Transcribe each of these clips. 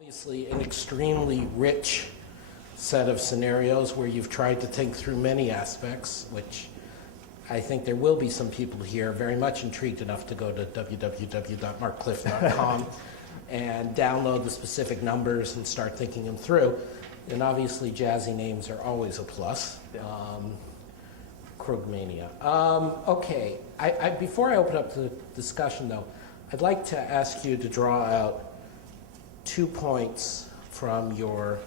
Obviously, an extremely rich set of scenarios where you've tried to think through many aspects, which I think there will be some people here very much intrigued enough to go to www.markcliffe.com and download the specific numbers and start thinking them through. And obviously, jazzy names are always a plus. Yeah. Krugmania. Okay, before I open up the discussion, though, I'd like to ask you to draw out 2 points from your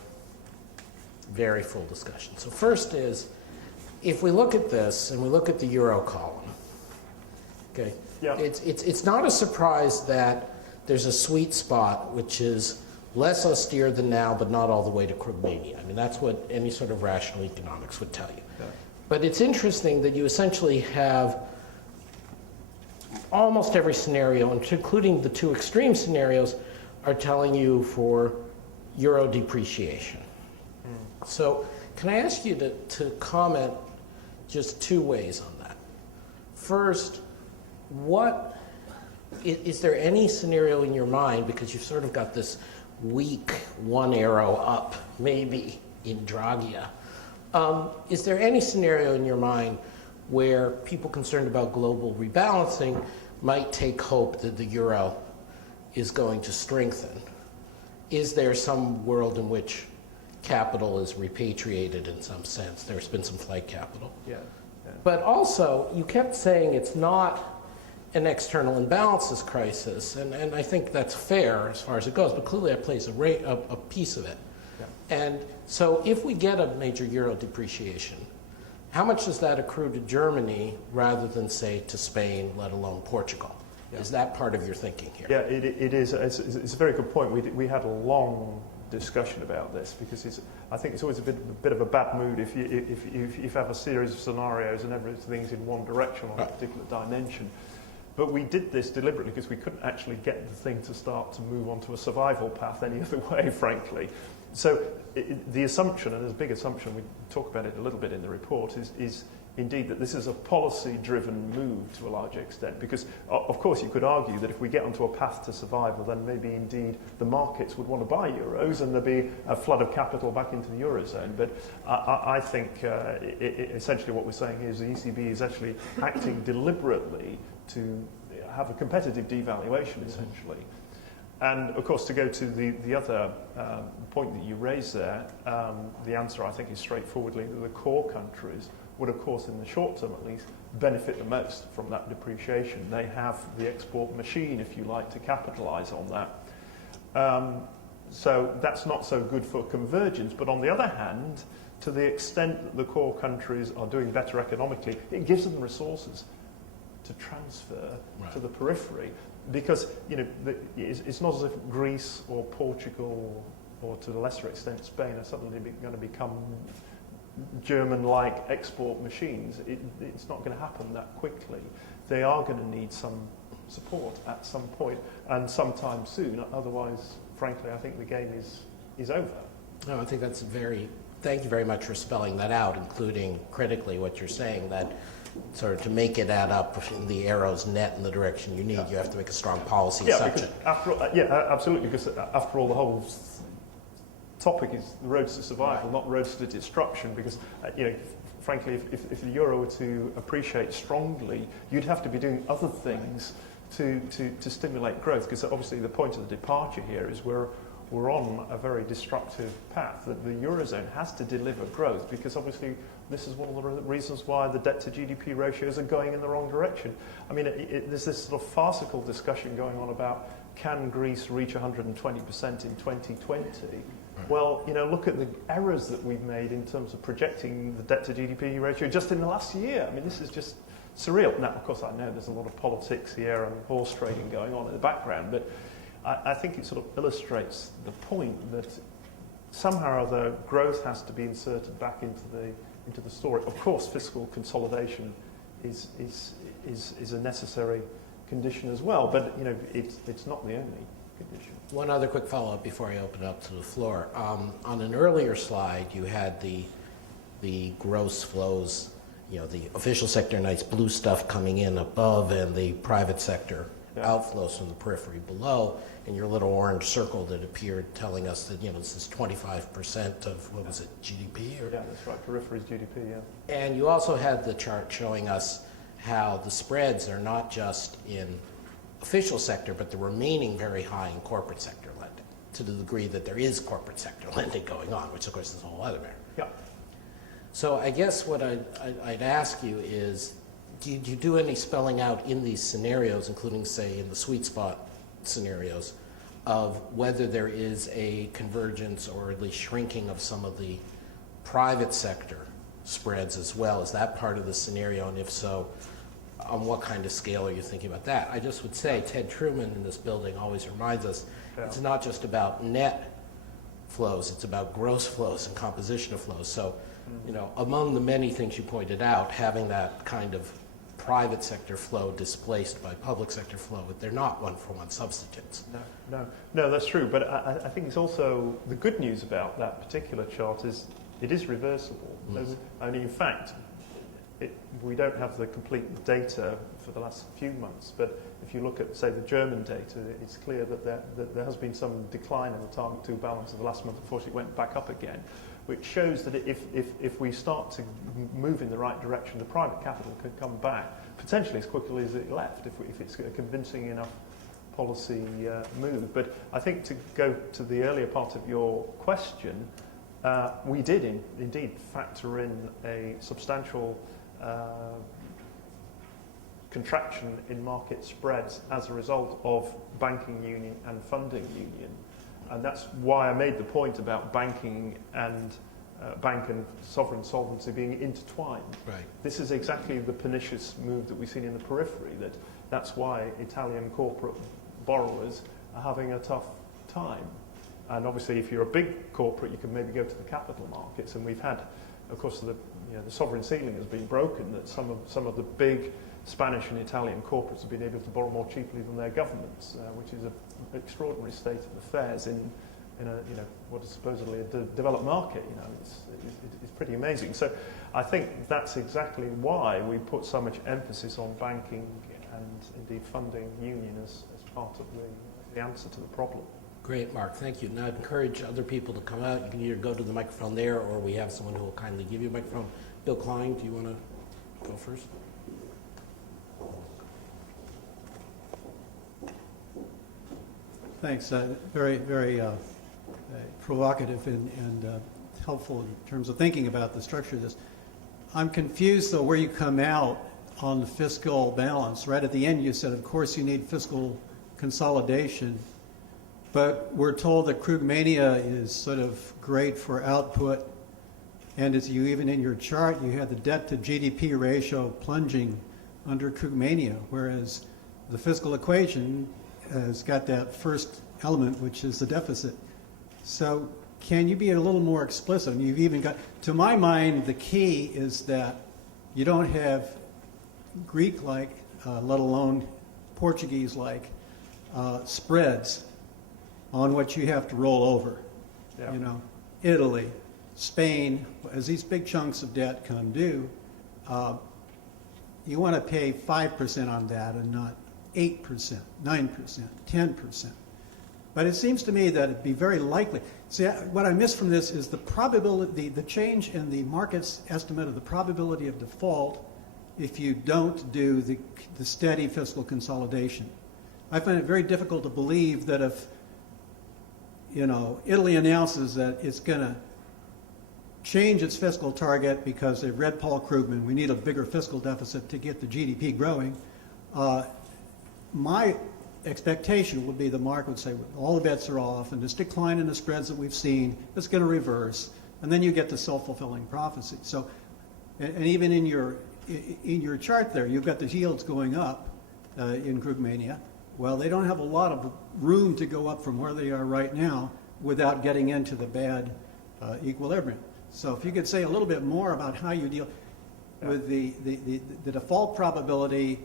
very full discussion. So first is, if we look at this and we look at the euro column, okay, yeah. it's not a surprise that there's a sweet spot which is less austere than now, but not all the way to Krugmania. I mean, that's what any sort of rational economics would tell you. Yeah. But it's interesting that you essentially have almost every scenario, including the two extreme scenarios, are telling you for euro depreciation. So can I ask you to comment just two ways on that? First, is there any scenario in your mind, because you've sort of got this weak one arrow up, maybe in Draghia, is there any scenario in your mind where people concerned about global rebalancing might take hope that the euro is going to strengthen? Is there some world in which capital is repatriated in some sense? There's been some flight capital. Yeah. But also, you kept saying it's not an external imbalances crisis, and I think that's fair as far as it goes, but clearly that plays a piece of it. Yeah. And so if we get a major euro depreciation, how much does that accrue to Germany rather than, say, to Spain, let alone Portugal? Yeah. Is that part of your thinking here? Yeah, it is. It's a very good point. We had a long discussion about this because I think it's always a bit of a bad mood if you have a series of scenarios and everything's in one direction on a particular dimension. But we did this deliberately because we couldn't actually get the thing to start to move onto a survival path any other way, frankly. So the assumption, and there's a big assumption, we talk about it a little bit in the report, is indeed that this is a policy-driven move to a large extent, because of course you could argue that if we get onto a path to survival, then maybe indeed the markets would want to buy euros and there'd be a flood of capital back into the eurozone. But I think essentially what we're saying is the ECB is actually acting deliberately to have a competitive devaluation, essentially. And of course, to go to the other point that you raised there, the answer I think is straightforwardly that the core countries would, of course, in the short term at least, benefit the most from that depreciation. They have the export machine, if you like, to capitalise on that. So that's not so good for convergence. But on the other hand, to the extent that the core countries are doing better economically, it gives them resources to transfer to the periphery. Because it's not as if Greece or Portugal or to a lesser extent Spain are suddenly going to become German-like export machines. It's not going to happen that quickly. They are going to need some support at some point and sometime soon. Otherwise, frankly, I think the game is over. No, I think that's thank you very much for spelling that out, including critically what you're saying, that sort of to make it add up in the arrows net in the direction you need, you have to make a strong policy assumption. Absolutely, because after all, the whole topic is the roads to survival, not roads to disruption, because frankly, if the euro were to appreciate strongly, you'd have to be doing other things to stimulate growth, because obviously the point of the departure here is we're on a very disruptive path, that the eurozone has to deliver growth, because obviously this is one of the reasons why the debt to GDP ratios are going in the wrong direction. I mean, there's this sort of farcical discussion going on about can Greece reach 120% in 2020? Well, look at the errors that we've made in terms of projecting the debt to GDP ratio just in the last year. I mean, this is just surreal. Now, of course, I know there's a lot of politics here and horse trading going on in the background, but I think it sort of illustrates the point that somehow or other growth has to be inserted back into the story. Of course, fiscal consolidation is a necessary condition as well, but it's not the only condition. One other quick follow-up before I open it up to the floor. On an earlier slide, you had the gross flows, the official sector, nice blue stuff coming in above, and the private sector outflows from the periphery below. and your little orange circle that appeared telling us that, this is 25% of, what was it, GDP? Or? Yeah, that's right, periphery's GDP, yeah. And you also had the chart showing us how the spreads are not just in official sector, but the remaining very high in corporate sector lending, to the degree that there is corporate sector lending going on, which of course is a whole other matter. Yeah. So I guess what I'd ask you is, did you do any spelling out in these scenarios, including, say, in the sweet spot scenarios, of whether there is a convergence or at least shrinking of some of the private sector spreads as well? Is that part of the scenario? And if so, on what kind of scale are you thinking about that? I just would say Ted Truman in this building always reminds us it's not just about net flows, it's about gross flows and composition of flows. So, among the many things you pointed out, having that kind of private sector flow displaced by public sector flow, but they're not one-for-one substitutes. No, that's true. But I think it's also, the good news about that particular chart is it is reversible. And in fact, we don't have the complete data for the last few months, but if you look at, say, the German data, it's clear that there has been some decline in the target 2 balance of the last month. Unfortunately, it went back up again, which shows that if we start to move in the right direction, the private capital could come back potentially as quickly as it left if it's a convincing enough policy move. But I think to go to the earlier part of your question, we did indeed factor in a substantial contraction in market spreads as a result of banking union and funding union. And that's why I made the point about banking and bank and sovereign solvency being intertwined. Right. This is exactly the pernicious move that we've seen in the periphery. That's why Italian corporate borrowers are having a tough time. And obviously, if you're a big corporate, you can maybe go to the capital markets. And we've had, of course, the sovereign ceiling has been broken. That some of the big Spanish and Italian corporates have been able to borrow more cheaply than their governments, which is an extraordinary state of affairs in what is supposedly a developed market. It's pretty amazing. So I think that's exactly why we put so much emphasis on banking and indeed funding union as part of the answer to the problem. Great, Mark. Thank you. Now I'd encourage other people to come out. You can either go to the microphone there, or we have someone who will kindly give you a microphone. Bill Klein, do you want to go first? Thanks. Very, very provocative and helpful in terms of thinking about the structure of this. I'm confused, though, where you come out on the fiscal balance. Right at the end, you said, of course, you need fiscal consolidation, but we're told that Krugmania is sort of great for output, and as you even in your chart, you had the debt to GDP ratio plunging under Krugmania, whereas the fiscal equation has got that first element, which is the deficit. So can you be a little more explicit? You've even got, to my mind, the key is that you don't have Greek-like, let alone Portuguese-like spreads on what you have to roll over. Yeah. Italy, Spain, as these big chunks of debt come due, you want to pay 5% on that and not 8%, 9%, 10%. But it seems to me that it'd be very likely. See, what I miss from this is the probability, the change in the market's estimate of the probability of default if you don't do the steady fiscal consolidation. I find it very difficult to believe that if, Italy announces that it's going to change its fiscal target because they've read Paul Krugman, we need a bigger fiscal deficit to get the GDP growing, my expectation would be the market would say all the bets are off and this decline in the spreads that we've seen is going to reverse, and then you get the self-fulfilling prophecy. So, and even in your chart there, you've got the yields going up in Krugmania. Well, they don't have a lot of room to go up from where they are right now without getting into the bad equilibrium. So if you could say a little bit more about how you deal with the default probability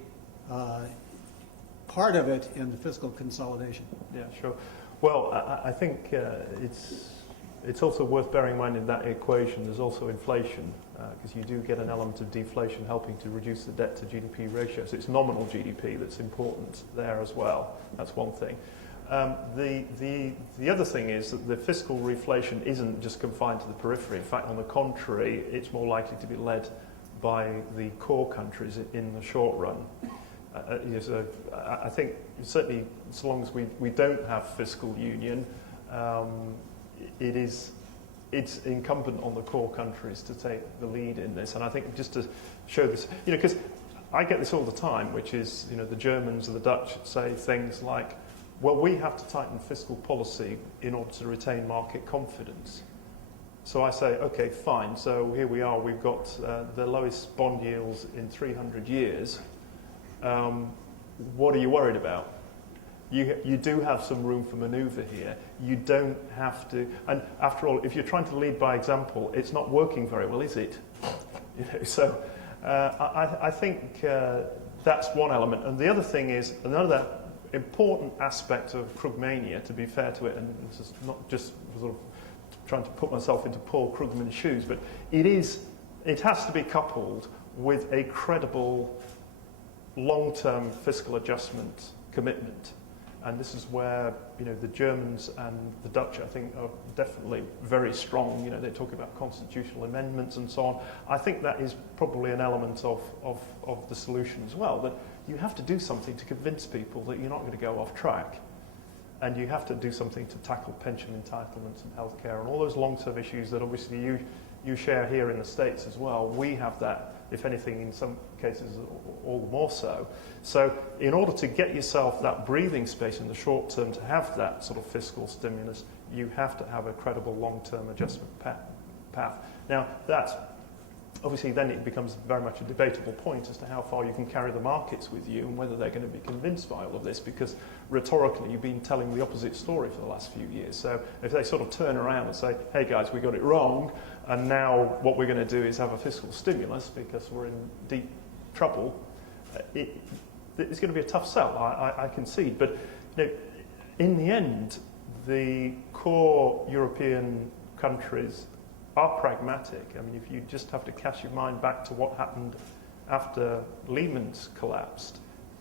part of it in the fiscal consolidation. Yeah, sure. Well, I think it's also worth bearing in mind in that equation there's also inflation, because you do get an element of deflation helping to reduce the debt to GDP ratio. So it's nominal GDP that's important there as well. That's one thing. The other thing is that the fiscal reflation isn't just confined to the periphery. In fact, on the contrary, it's more likely to be led by the core countries in the short run. So I think certainly as long as we don't have fiscal union, it's incumbent on the core countries to take the lead in this. And I think just to show this, because I get this all the time, which is, the Germans and the Dutch say things like, well, we have to tighten fiscal policy in order to retain market confidence. So I say, okay, fine. So here we are. We've got the lowest bond yields in 300 years. What are you worried about? You do have some room for manoeuvre here. You don't have to. And after all, if you're trying to lead by example, it's not working very well, is it? So I think that's one element. And the other thing is, another important aspect of Krugmania, to be fair to it, and this is not just sort of trying to put myself into Paul Krugman's shoes, but it has to be coupled with a credible long-term fiscal adjustment commitment. And this is where, the Germans and the Dutch, I think, are definitely very strong. They talk about constitutional amendments and so on. I think that is probably an element of the solution as well, that you have to do something to convince people that you're not going to go off track. And you have to do something to tackle pension entitlements and healthcare and all those long-term issues that obviously you share here in the States as well. We have that, if anything, in some cases, all the more so. So in order to get yourself that breathing space in the short term to have that sort of fiscal stimulus, you have to have a credible long-term adjustment path. Now, that's obviously then it becomes very much a debatable point as to how far you can carry the markets with you and whether they're going to be convinced by all of this, because rhetorically you've been telling the opposite story for the last few years. So if they sort of turn around and say, hey guys, we got it wrong, and now what we're going to do is have a fiscal stimulus because we're in deep trouble, it's going to be a tough sell, I concede. But in the end, the core European countries are pragmatic. I mean, if you just have to cast your mind back to what happened after Lehman's collapsed,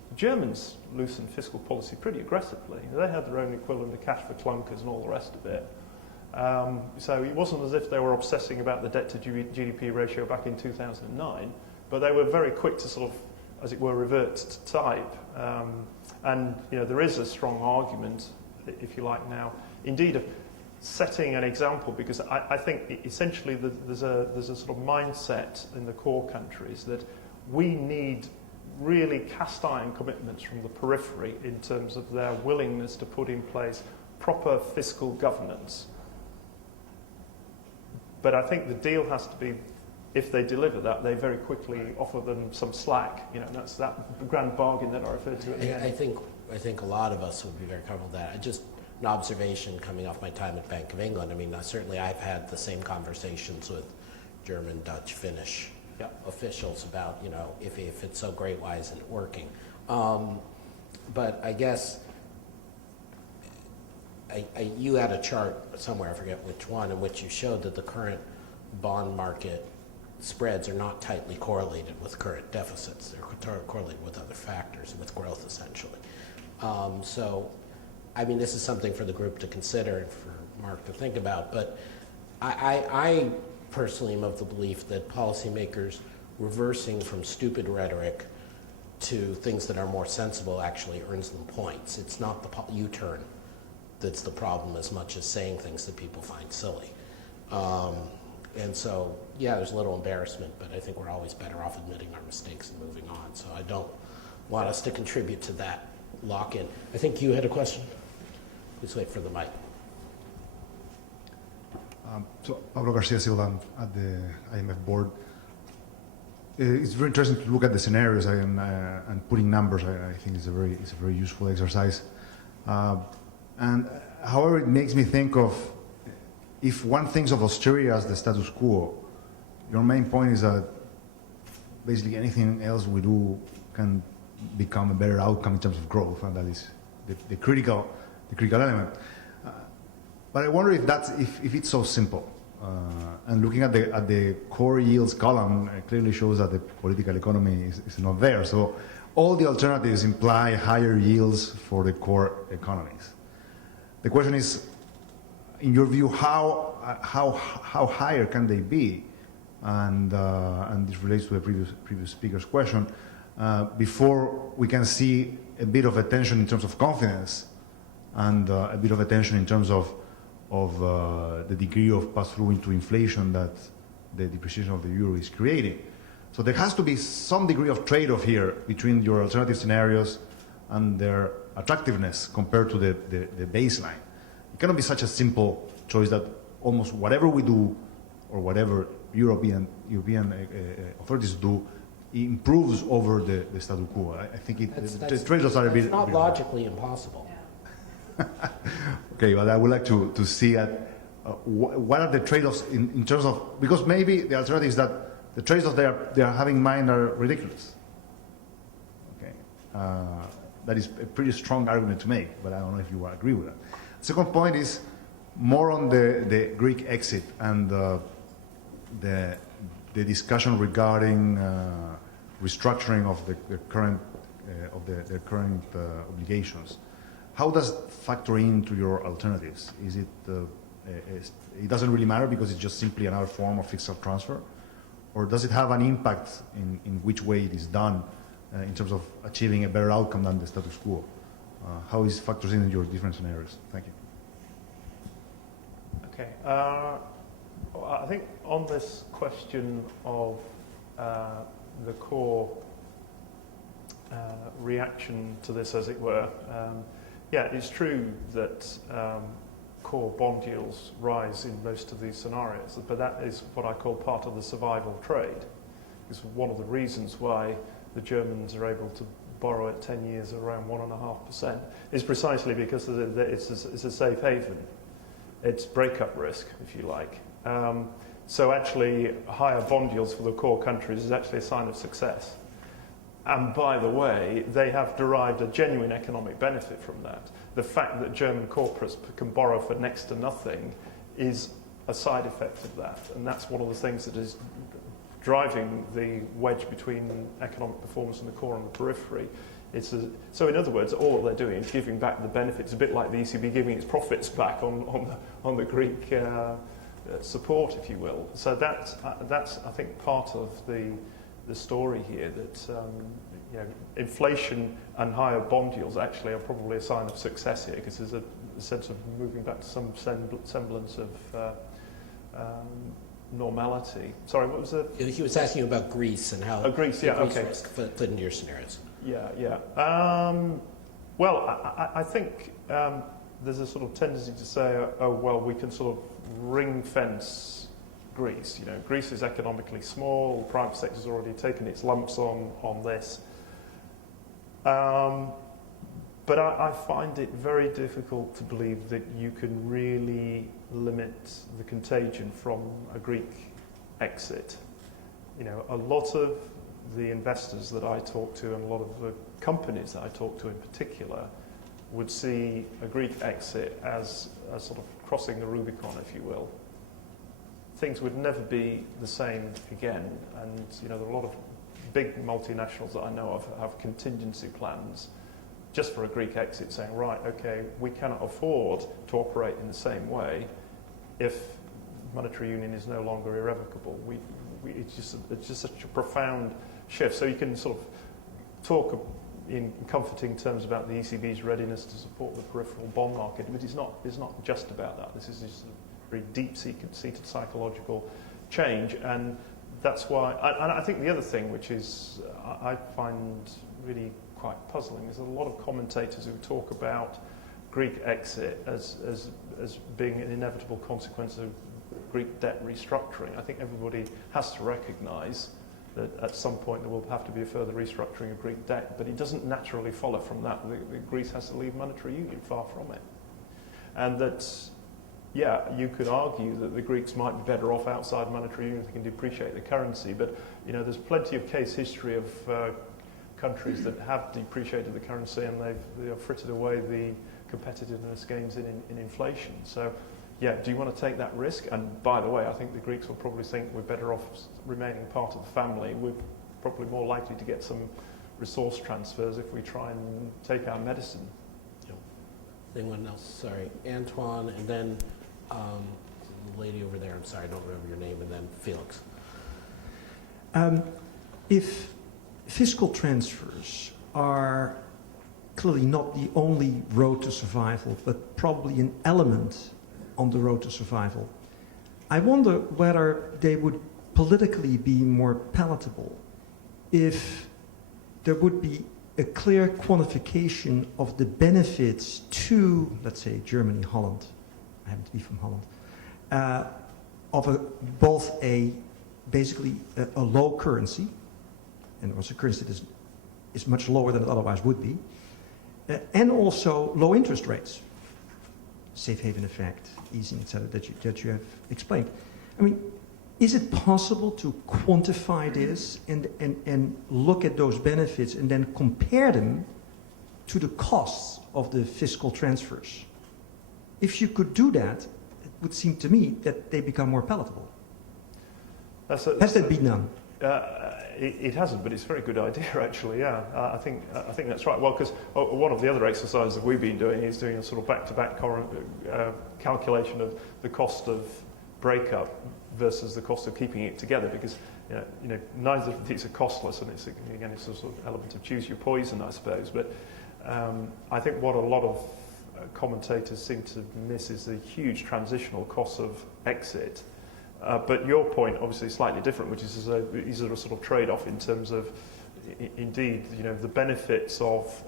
the Germans loosened fiscal policy pretty aggressively. They had their own equivalent of cash for clunkers and all the rest of it. So it wasn't as if they were obsessing about the debt to GDP ratio back in 2009, but they were very quick to sort of, as it were, revert to type. And there is a strong argument, if you like now, indeed, of setting an example, because I think essentially there's a sort of mindset in the core countries that we need really cast iron commitments from the periphery in terms of their willingness to put in place proper fiscal governance. But I think the deal has to be, if they deliver that, they very quickly offer them some slack. That's that grand bargain that I referred to at the end. I think a lot of us would be very comfortable with that. Just an observation coming off my time at Bank of England. I mean, certainly I've had the same conversations with German, Dutch, Finnish officials about, if it's so great, why isn't it working? But I guess you had a chart somewhere, I forget which one, in which you showed that the current bond market spreads are not tightly correlated with current deficits. They're correlated with other factors, with growth, essentially. So, I mean, this is something for the group to consider and for Mark to think about, but I personally am of the belief that policymakers reversing from stupid rhetoric to things that are more sensible actually earns them points. It's not the U-turn that's the problem as much as saying things that people find silly. And so, there's a little embarrassment, but I think we're always better off admitting our mistakes and moving on. So I don't want us to contribute to that lock-in. I think you had a question. Please wait for the mic. So Pablo Garcia Silva at the IMF board. It's very interesting to look at the scenarios and putting numbers. I think it's a very useful exercise. And however, it makes me think of, if one thinks of austerity as the status quo, your main point is that basically anything else we do can become a better outcome in terms of growth, and that is the critical element. But I wonder if it's so simple. And looking at the core yields column, clearly shows that the political economy is not there. So all the alternatives imply higher yields for the core economies. The question is, in your view, how higher can they be? And this relates to the previous speaker's question. Before we can see a bit of a tension in terms of confidence, and a bit of a tension in terms of the degree of pass-through into inflation that the depreciation of the euro is creating. So there has to be some degree of trade-off here between your alternative scenarios and their attractiveness compared to the baseline. It cannot be such a simple choice that almost whatever we do or whatever European authorities do improves over the status quo. I think the trade-offs are a bit... It's not logically impossible. Okay, but I would like to see what are the trade-offs in terms of, because maybe the alternative is that the trade-offs they are having in mind are ridiculous. Okay, that is a pretty strong argument to make, but I don't know if you agree with that. Second point is more on the Greek exit and the discussion regarding restructuring of the current obligations. How does it factor into your alternatives? Is it it doesn't really matter because it's just simply another form of fiscal transfer, or does it have an impact in which way it is done in terms of achieving a better outcome than the status quo? How is it factors in your different scenarios? Thank you. Okay. I think on this question of the core reaction to this, as it were, yeah, it's true that core bond yields rise in most of these scenarios, but that is what I call part of the survival trade. It's one of the reasons why the Germans are able to borrow at 10 years around 1.5% is precisely because it's a safe haven. It's breakup risk, if you like. So actually, higher bond yields for the core countries is actually a sign of success. And by the way, they have derived a genuine economic benefit from that. The fact that German corporates can borrow for next to nothing is a side effect of that. And that's one of the things that is driving the wedge between economic performance in the core and the periphery. So in other words, all they're doing is giving back the benefits, a bit like the ECB giving its profits back on the Greek support, if you will. So that's I think, part of the story here, that you know, inflation and higher bond yields actually are probably a sign of success here, because there's a sense of moving back to some semblance of normality. Sorry, what was it? He was asking you about Greece and how Greece, yeah, Greece okay. risk fit into your scenarios. Yeah. Well, I think there's a sort of tendency to say, oh, well, we can sort of ring fence Greece. You know, Greece is economically small, the private sector's already taken its lumps on this. But I find it very difficult to believe that you can really limit the contagion from a Greek exit. You know, a lot of the investors that I talk to, and a lot of the companies that I talk to in particular, would see a Greek exit as a sort of crossing the Rubicon, if you will. Things would never be the same again, and you know, there are a lot of big multinationals that I know of have contingency plans just for a Greek exit, saying, right, okay, we cannot afford to operate in the same way if monetary union is no longer irrevocable. It's just such a profound shift. So you can sort of talk in comforting terms about the ECB's readiness to support the peripheral bond market, but it's not just about that. This is just a very deep-seated psychological change, and that's why. And I think the other thing, which is I find really quite puzzling, is a lot of commentators who talk about Greek exit as being an inevitable consequence of Greek debt restructuring. I think everybody has to recognise that at some point there will have to be a further restructuring of Greek debt, but it doesn't naturally follow from that Greece has to leave monetary union, far from it. And that, yeah, you could argue that the Greeks might be better off outside monetary union if they can depreciate the currency, but you know, there's plenty of case history of countries that have depreciated the currency and they've frittered away the competitiveness gains in inflation. So, yeah, do you want to take that risk? And by the way, I think the Greeks will probably think we're better off remaining part of the family. We're probably more likely to get some resource transfers if we try and take our medicine. Anyone else? Sorry, Antoine, and then the lady over there. I'm sorry, I don't remember your name, and then Felix. If fiscal transfers are clearly not the only road to survival, but probably an element on the road to survival, I wonder whether they would politically be more palatable if there would be a clear quantification of the benefits to, let's say, Germany, Holland, I happen to be from Holland, of both basically a low currency, and also a currency that is much lower than it otherwise would be, and also low interest rates, safe haven effect, easing, etc., that you have explained. I mean, is it possible to quantify this and look at those benefits and then compare them to the costs of the fiscal transfers? If you could do that, it would seem to me that they become more palatable. Has that been done? It hasn't, but it's a very good idea, actually. Yeah, I think that's right. Well, because one of the other exercises that we've been doing is doing a sort of back-to-back calculation of the cost of breakup versus the cost of keeping it together, because neither of these are costless, and it's a sort of element of choose your poison, I suppose. But I think what a lot of commentators seem to miss is the huge transitional costs of exit. But your point, obviously, is slightly different, which is a sort of trade-off in terms of, indeed, the benefits of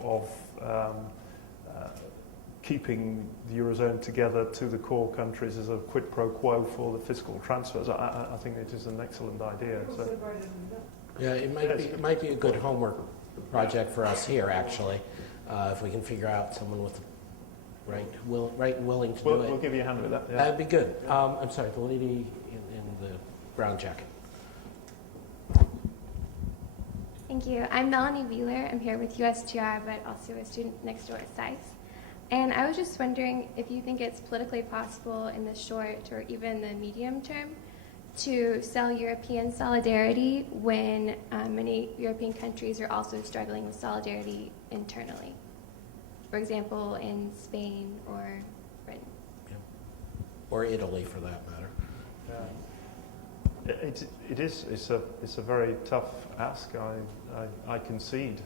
keeping the Eurozone together to the core countries as a quid pro quo for the fiscal transfers. I think it is an excellent idea. So. Yeah, it might be a good homework project for us here, actually, if we can figure out someone with willing to do it. We'll give you a hand with that. Yeah. That'd be good. I'm sorry, the lady in the brown jacket. Thank you. I'm Melanie Wheeler. I'm here with USTR, but also a student next door at SAIS. And I was just wondering if you think it's politically possible in the short or even the medium term to sell European solidarity when many European countries are also struggling with solidarity internally. For example, in Spain or Britain. Yeah. Or Italy, for that matter. It's a very tough ask. I concede,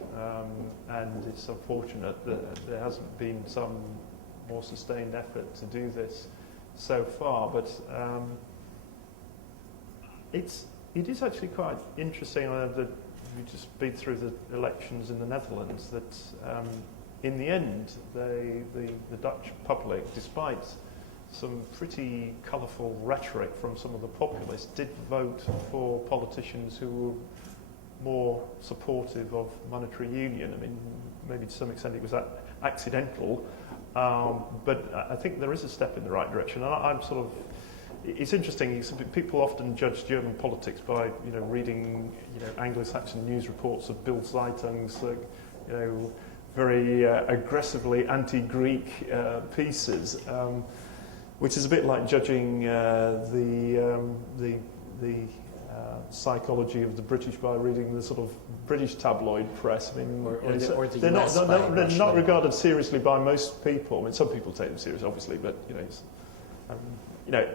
and it's unfortunate that there hasn't been some more sustained effort to do this so far. But it is actually quite interesting that we just been through the elections in the Netherlands. That in the end, the Dutch public, despite some pretty colourful rhetoric from some of the populists, did vote for politicians who were more supportive of monetary union. I mean, maybe to some extent it was accidental, but I think there is a step in the right direction. And I'm sort of, it's interesting. People often judge German politics by reading Anglo-Saxon news reports of Bild Zeitungs, very aggressively anti-Greek pieces. Which is a bit like judging the psychology of the British by reading the sort of British tabloid press. I mean, they're not regarded seriously by most people. I mean, some people take them seriously, obviously, but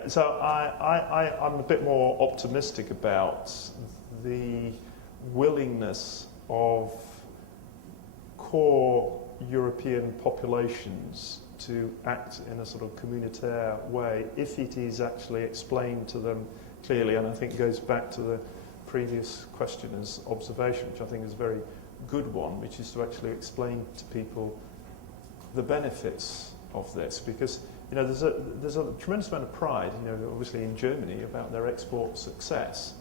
So I'm a bit more optimistic about the willingness of core European populations to act in a sort of communautaire way if it is actually explained to them clearly. And I think goes back to the previous questioner's observation, which I think is a very good one, which is to actually explain to people the benefits of this, because there's a tremendous amount of pride, obviously in Germany about their export success.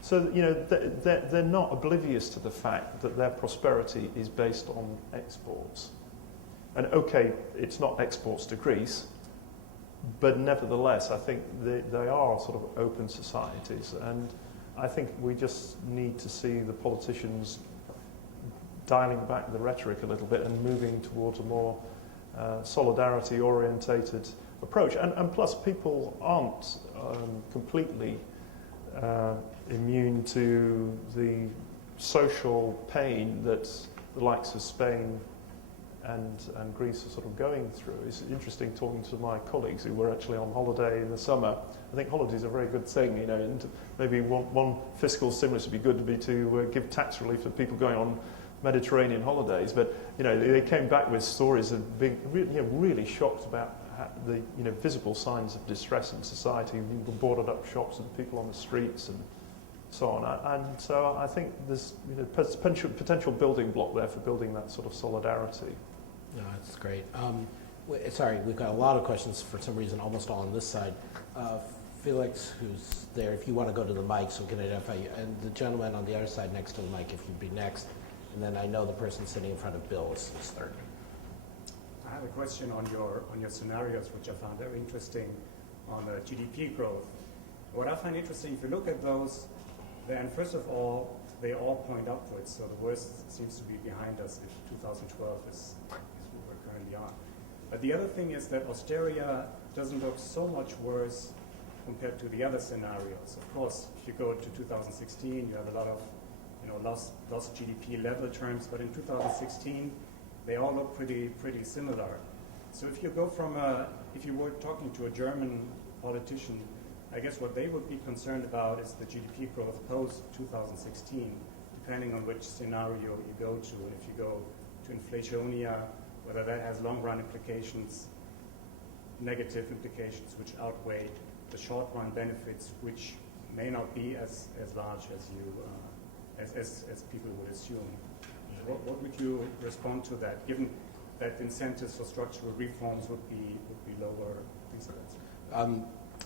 So they're not oblivious to the fact that their prosperity is based on exports. And okay, it's not exports to Greece, but nevertheless, I think they are sort of open societies. And I think we just need to see the politicians dialing back the rhetoric a little bit and moving towards a more solidarity-orientated approach. And plus, people aren't completely immune to the social pain that the likes of Spain and Greece are sort of going through. It's interesting talking to my colleagues who were actually on holiday in the summer. I think holidays are a very good thing, you know, and maybe one fiscal stimulus would be good to be to give tax relief to people going on Mediterranean holidays. But, you know, they came back with stories of being really shocked about the visible signs of distress in society, boarded up shops and people on the streets and so on. And so I think there's potential building block there for building that sort of solidarity. No, that's great. Sorry, we've got a lot of questions for some reason, almost all on this side. Felix, who's there, if you want to go to the mic so we can identify you. And the gentleman on the other side next to the mic, if you'd be next. And then I know the person sitting in front of Bill is third. I have a question on your scenarios, which I found very interesting on GDP growth. What I find interesting, if you look at those, then first of all, they all point upwards. So the worst seems to be behind us if 2012 is what we're currently on. But the other thing is that Australia doesn't look so much worse compared to the other scenarios. Of course, if you go to 2016, you have a lot of lost GDP level terms, but in 2016, they all look pretty similar. So if you go from if you were talking to a German politician, I guess what they would be concerned about is the GDP growth post-2016, depending on which scenario you go to. And if you go to inflationia, whether that has long-run implications, negative implications, which outweigh the short-run benefits, which may not be as large as you as people would assume. What would you respond to that, given that incentives for structural reforms would be lower, things like that?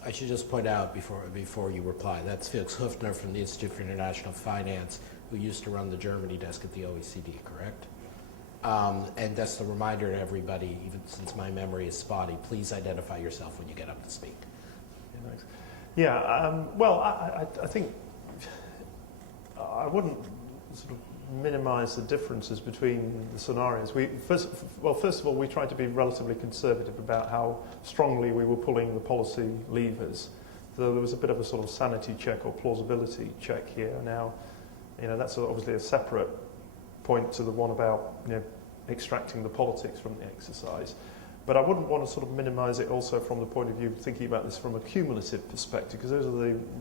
I should just point out before you reply, that's Felix Höfner from the Institute for International Finance, who used to run the Germany desk at the OECD, correct? And just a reminder to everybody, even since my memory is spotty, please identify yourself when you get up to speak. Well, I think I wouldn't sort of minimise the differences between the scenarios. First of all, we tried to be relatively conservative about how strongly we were pulling the policy levers. So there was a bit of a sort of sanity check or plausibility check here. Now, that's obviously a separate point to the one about extracting the politics from the exercise. But I wouldn't want to sort of minimise it also from the point of view thinking about this from a cumulative perspective, because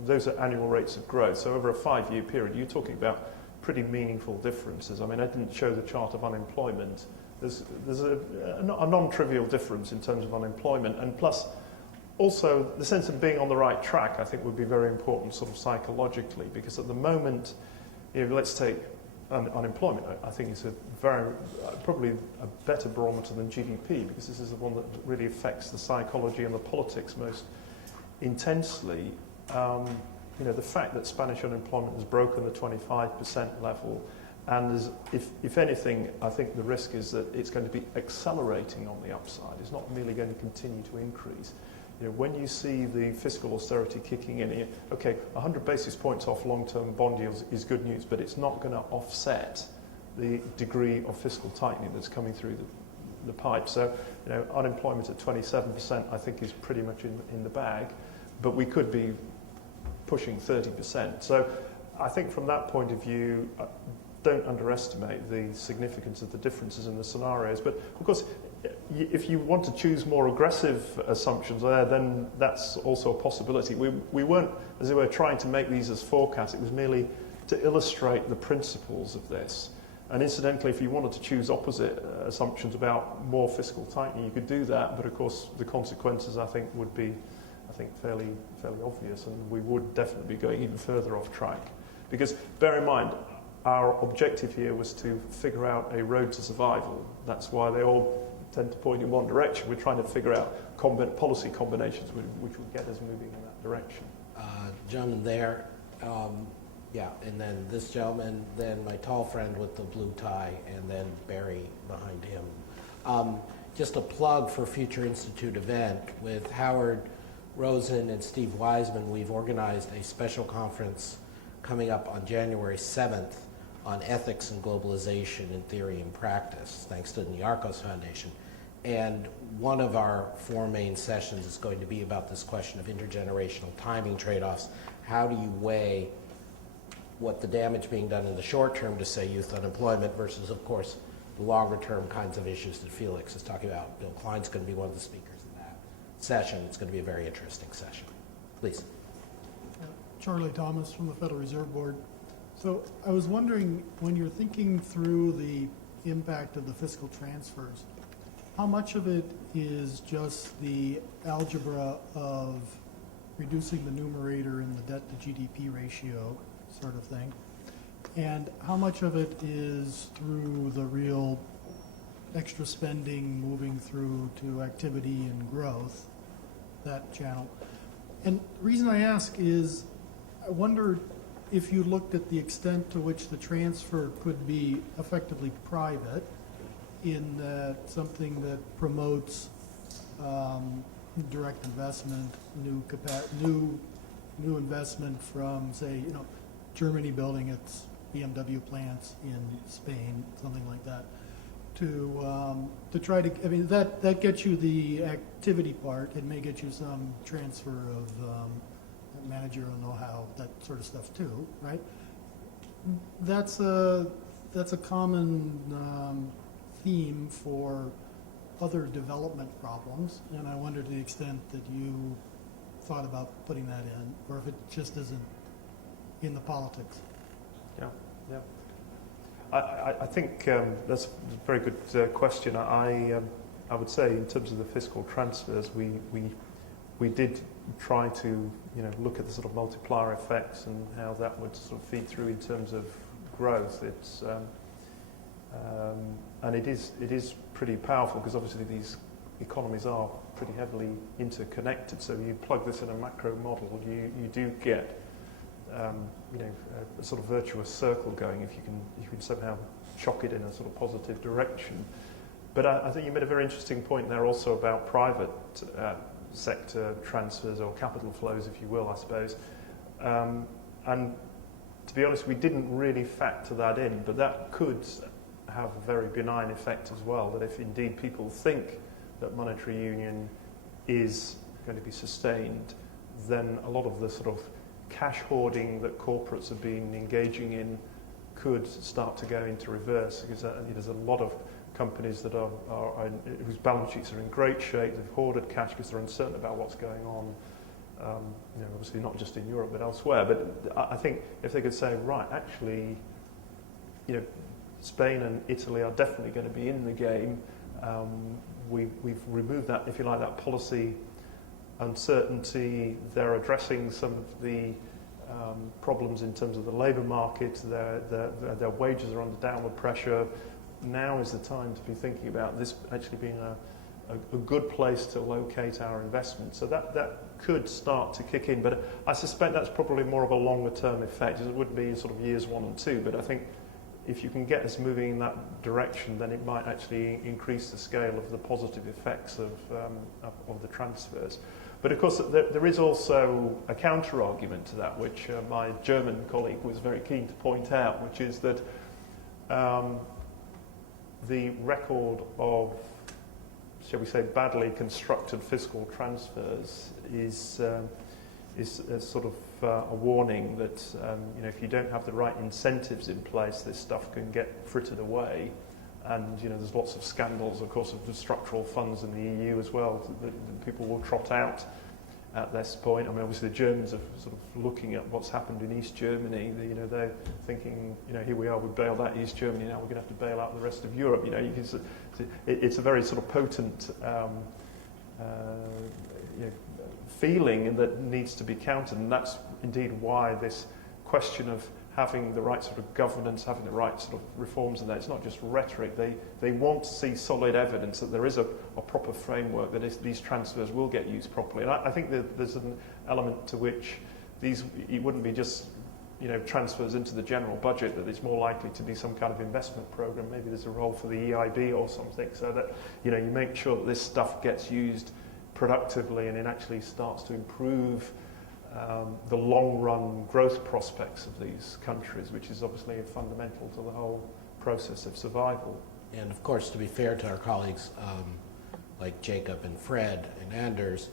those are annual rates of growth. So over a 5-year period, you're talking about pretty meaningful differences. I mean, I didn't show the chart of unemployment. There's a non-trivial difference in terms of unemployment, and plus also the sense of being on the right track, I think, would be very important sort of psychologically, because at the moment, let's take unemployment. I think it's probably a better barometer than GDP, because this is the one that really affects the psychology and the politics most intensely. The fact that Spanish unemployment has broken the 25% level, and if anything, I think the risk is that it's going to be accelerating on the upside. It's not merely going to continue to increase. When you see the fiscal austerity kicking in, 100 basis points off long-term bond yields is good news, but it's not going to offset the degree of fiscal tightening that's coming through the pipe. So, unemployment at 27%, I think, is pretty much in the bag, but we could be pushing 30%. So I think from that point of view, don't underestimate the significance of the differences in the scenarios. But of course, if you want to choose more aggressive assumptions there, then that's also a possibility. We weren't, as it were, trying to make these as forecasts. It was merely to illustrate the principles of this. And incidentally, if you wanted to choose opposite assumptions about more fiscal tightening, you could do that. But of course, the consequences, I think, would be fairly obvious, and we would definitely be going even further off track. Because bear in mind, our objective here was to figure out a road to survival. That's why they all tend to point in one direction. We're trying to figure out policy combinations which would get us moving in that direction. Gentleman there, and then this gentleman, then my tall friend with the blue tie, and then Barry behind him. Just a plug for a future Institute event with Howard Rosen and Steve Wiseman. We've organized a special conference coming up on January 7th on ethics and globalization in theory and practice, thanks to the Niarchos Foundation. And one of our 4 main sessions is going to be about this question of intergenerational timing trade-offs. How do you weigh what the damage being done in the short term to, say, youth unemployment versus, of course, longer-term kinds of issues that Felix is talking about. Bill Klein's going to be one of the speakers in that session. It's going to be a very interesting session. Please. Charlie Thomas from the Federal Reserve Board. So I was wondering, when you're thinking through the impact of the fiscal transfers, how much of it is just the algebra of reducing the numerator in the debt to GDP ratio sort of thing? And how much of it is through the real extra spending moving through to activity and growth, that channel? And the reason I ask is, I wonder if you looked at the extent to which the transfer could be effectively private, in that something that promotes direct investment, new investment from, say, Germany building its BMW plants in Spain, something like that, to try to, I mean, that gets you the activity part. It may get you some transfer of managerial know-how, that sort of stuff too, right? That's a common theme for other development problems, and I wonder to the extent that you thought about putting that in, or if it just isn't in the politics. Yeah. I think that's a very good question. I would say in terms of the fiscal transfers, we did try to look at the sort of multiplier effects and how that would sort of feed through in terms of growth. It's and it is pretty powerful, because obviously these economies are pretty heavily interconnected. So you plug this in a macro model, you do get a sort of virtuous circle going if you can somehow chock it in a sort of positive direction. But I think you made a very interesting point there also about private sector transfers, or capital flows, if you will, I suppose. And to be honest, we didn't really factor that in, but that could have a very benign effect as well, that if indeed people think that monetary union is going to be sustained, then a lot of the sort of cash hoarding that corporates have been engaging in could start to go into reverse, because there's a lot of companies that are whose balance sheets are in great shape. They've hoarded cash because they're uncertain about what's going on. Obviously not just in Europe but elsewhere. But I think if they could say, right, actually, Spain and Italy are definitely going to be in the game. We've removed that, if you like, that policy uncertainty. They're addressing some of the problems in terms of the labour market. Their wages are under downward pressure. Now is the time to be thinking about this actually being a good place to locate our investment. So that could start to kick in. But I suspect that's probably more of a longer term effect. It would be sort of years 1 and 2. But I think if you can get us moving in that direction, then it might actually increase the scale of the positive effects of the transfers. But of course, there is also a counter-argument to that, which my German colleague was very keen to point out, which is that the record of, shall we say, badly constructed fiscal transfers is sort of a warning that if you don't have the right incentives in place, this stuff can get frittered away. And there's lots of scandals, of course, of the structural funds in the EU as well that people will trot out at this point. I mean, obviously the Germans are sort of looking at what's happened in East Germany. They're thinking, here we are, we bailed out East Germany, now we're going to have to bail out the rest of Europe. It's a very sort of potent feeling that needs to be countered, and that's indeed why this question of having the right sort of governance, having the right sort of reforms in there, it's not just rhetoric. They want to see solid evidence that there is a proper framework, that these transfers will get used properly. And I think that there's an element to which it wouldn't be just transfers into the general budget, that it's more likely to be some kind of investment program. Maybe there's a role for the EIB or something, so that you make sure that this stuff gets used productively and it actually starts to improve the long-run growth prospects of these countries, which is obviously fundamental to the whole process of survival. And of course, to be fair to our colleagues like Jacob and Fred and Anders,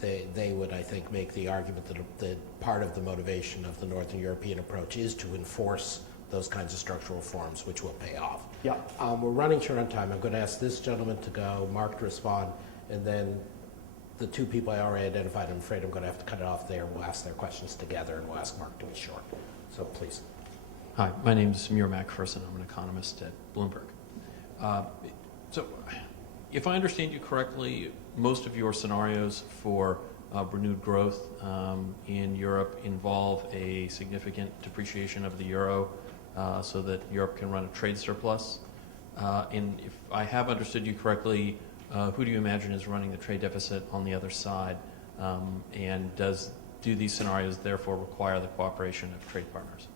they would, I think, make the argument that part of the motivation of the Northern European approach is to enforce those kinds of structural reforms, which will pay off. Yeah. We're running short on time. I'm going to ask this gentleman to go, Mark to respond, and then the two people I already identified, I'm afraid I'm going to have to cut it off there. We'll ask their questions together, and we'll ask Mark to be short. So please. Hi, my name is Muir MacPherson. I'm an economist at Bloomberg. So if I understand you correctly, most of your scenarios for renewed growth in Europe involve a significant depreciation of the euro so that Europe can run a trade surplus. And if I have understood you correctly, who do you imagine is running the trade deficit on the other side? And do these scenarios therefore require the cooperation of trade partners?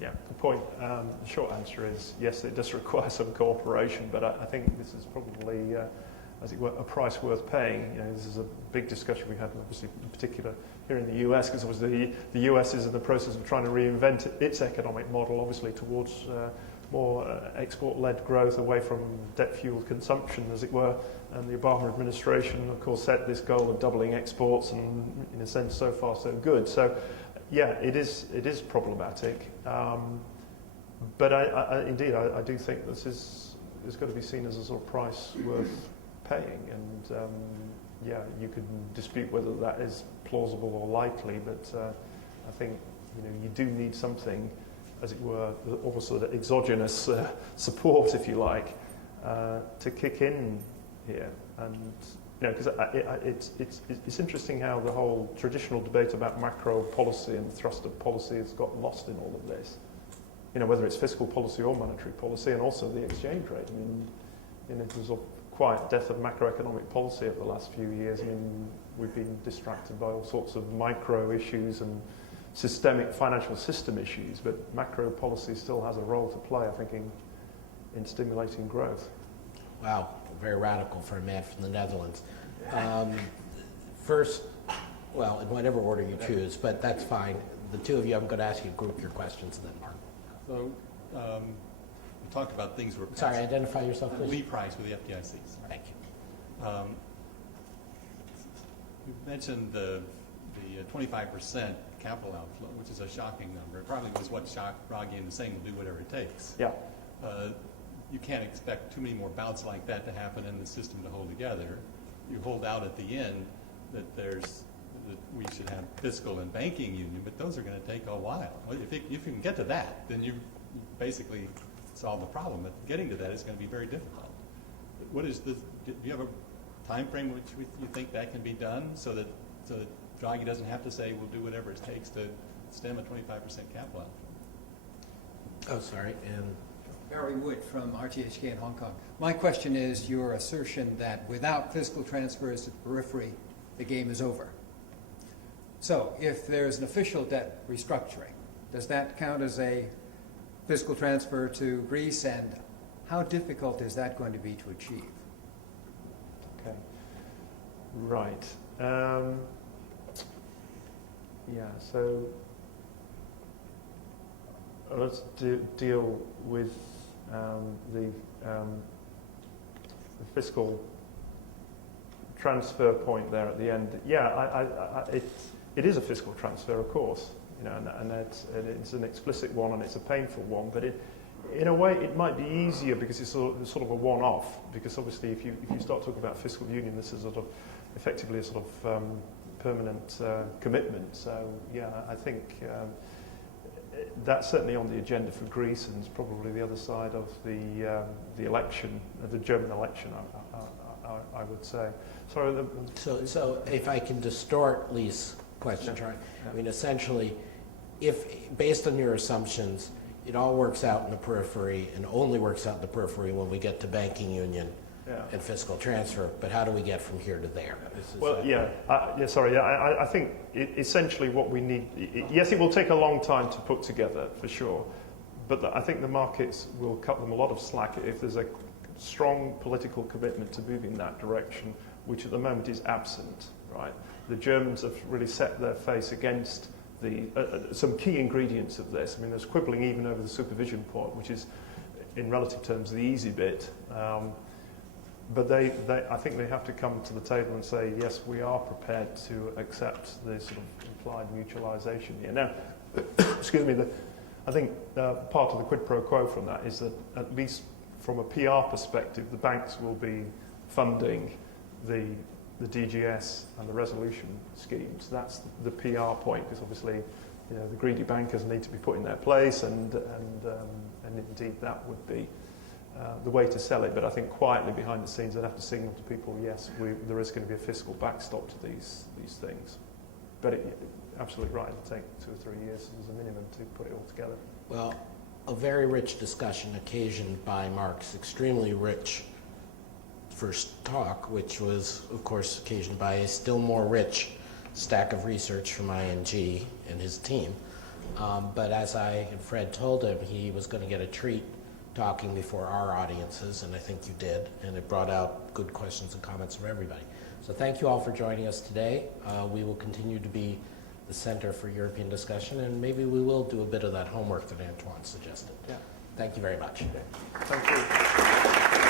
Yeah, the point, the short answer is yes, it does require some cooperation, but I think this is probably, as it were, a price worth paying. You know, this is a big discussion we had, obviously, in particular here in the US, because obviously the US is in the process of trying to reinvent its economic model, obviously, towards more export-led growth away from debt-fueled consumption, as it were. And the Obama administration, of course, set this goal of doubling exports, and in a sense, so far, so good. So, yeah, it is problematic, but indeed I do think this is got to be seen as a sort of price worth paying, and yeah, you could dispute whether that is plausible or likely, but I think you do need something, as it were, almost sort of exogenous support, if you like, to kick in here, and. Because it's interesting how the whole traditional debate about macro policy and thrust of policy has got lost in all of this. Whether it's fiscal policy or monetary policy, and also the exchange rate. I mean, there's a quiet death of macroeconomic policy over the last few years. I mean, we've been distracted by all sorts of micro issues and systemic financial system issues, but macro policy still has a role to play, I think, in stimulating growth. Wow, very radical for a man from the Netherlands. First, well, in whatever order you choose, but that's fine. The two of you, I'm going to ask you to group your questions, and then Mark. So, we talked about things were... Sorry, identify yourself, please. Lee Price with the FDICs. Thank you. You mentioned the 25% capital outflow, which is a shocking number. It probably was what shocked Draghi into saying we'll do whatever it takes. Yeah. You can't expect too many more bouts like that to happen in the system to hold together. You hold out at the end that we should have fiscal and banking union, but those are going to take a while. If you can get to that, then you basically solve the problem. But getting to that is going to be very difficult. Do you have a time frame which you think that can be done so that Draghi doesn't have to say we'll do whatever it takes to stem a 25% capital outflow? Oh, sorry, and... Barry Wood from RTHK in Hong Kong. My question is your assertion that without fiscal transfers to the periphery, the game is over. So if there's an official debt restructuring, does that count as a fiscal transfer to Greece, and how difficult is that going to be to achieve? Okay. Right. Yeah, so let's deal with the fiscal transfer point there at the end. Yeah, it is a fiscal transfer, of course, and it's an explicit one and it's a painful one. But in a way, it might be easier because it's sort of a one-off. Because obviously, if you start talking about fiscal union, this is effectively a sort of permanent commitment. So yeah, I think. That's certainly on the agenda for Greece, and it's probably the other side of the election, the German election, I would say. Sorry. So if I can distort Lee's question, right? I mean, essentially, if based on your assumptions, it all works out in the periphery and only works out in the periphery when we get to banking union and fiscal transfer. But how do we get from here to there? I think essentially what we need, yes, it will take a long time to put together, for sure, but I think the markets will cut them a lot of slack if there's a strong political commitment to move in that direction, which at the moment is absent, right? The Germans have really set their face against some key ingredients of this. I mean, there's quibbling even over the supervision point, which is, in relative terms, the easy bit. But I think they have to come to the table and say, yes, we are prepared to accept the sort of implied mutualisation here. Now, excuse me, I think part of the quid pro quo from that is that, at least from a PR perspective, the banks will be funding the DGS and the resolution schemes. That's the PR point, because obviously, you know, the greedy bankers need to be put in their place, and indeed that would be the way to sell it. But I think quietly behind the scenes, they'd have to signal to people, yes, there is going to be a fiscal backstop to these things. But absolutely right, it'll take 2 or 3 years as a minimum to put it all together. Well, a very rich discussion occasioned by Mark's extremely rich first talk, which was, of course, occasioned by a still more rich stack of research from ING and his team. But as I and Fred told him, he was going to get a treat talking before our audiences, and I think you did, and it brought out good questions and comments from everybody. So thank you all for joining us today. We will continue to be the Center for European Discussion, and maybe we will do a bit of that homework that Antoine suggested. Yeah. Thank you very much. Okay. Thank you.